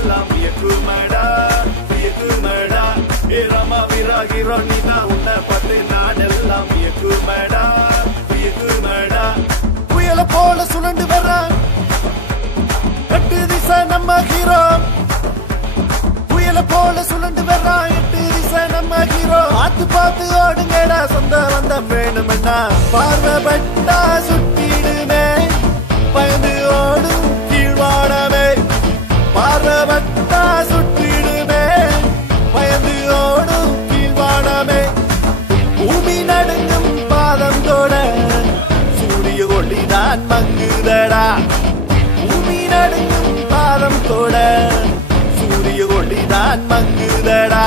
நாடெல்லாம் வியக்குமடா வியக்குமடா ஏ ராமா விராகிரோ நீதான் உன்னை பார்த்து நாடெல்லாம் வியக்குமடா வியக்குமடா புயல போல சுழண்டு வர்றான் எட்டு திசை நம்ம ஹீரோ புயல போல சுழண்டு வர்றான் எட்டு திசை நம்ம ஹீரோ பார்த்து பார்த்து ஓடுங்கடா சொந்த வந்தம் வேணுமென்னா பார்வைப்பட்டா சுட்டிடுமே பயந்து ஓடும் கீழ்வாடமே பார்வைப்பட்டா சுட்டிடுமே பயந்து ஓடும் கீழ்வாடமே பூமி நடுங்கும் பாதம் தோட சூரிய ஒளிதான் மங்குதடா பூமி நடுங்கும் பாதம் தோட சூரிய ஒளிதான் மங்குதடா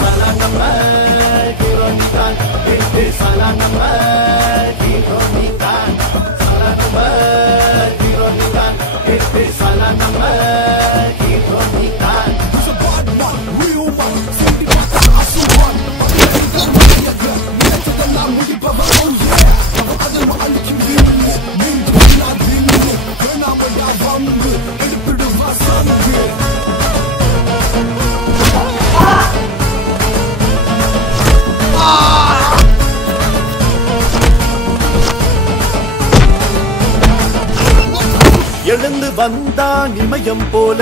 சலனம ஹீரோனிதான் சலனம ஹீரோனிதான் சலனம ஹீரோனிதான் சலனம ஹீரோனிதான் எழுந்து வந்தான் இமயம் போல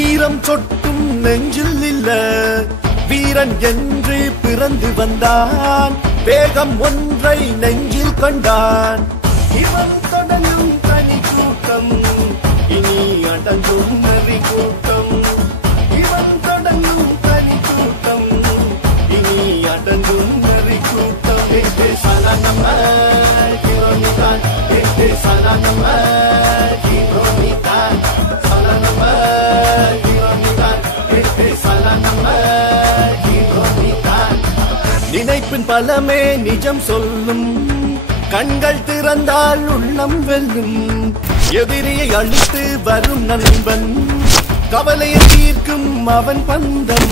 ஈரம் சொட்டும் நெஞ்சில் இல்ல வீரன் என்று பிறந்து வந்தான் வேகம் ஒன்றை நெஞ்சில் கண்டான் இவன் தொடங்கும் தனி கூட்டம் இனி அடங்கும் நரி கூட்டம் இவன் தொடங்கும் தனி கூட்டம் இனி அடங்கும் நரி கூட்டம் சலனம ஹீரோனிதான் சலனம ஹீரோனிதான் சலனம ஹீரோனிதான் சலனம ஹீரோனிதான் நினைப்பின் பலமே நிஜம் சொல்லும் கண்கள் திறந்தால் உள்ளம் வெல்லும் எதிரியை அழித்து வரும் நண்பன் கவலையை தீர்க்கும் அவன் பந்தம்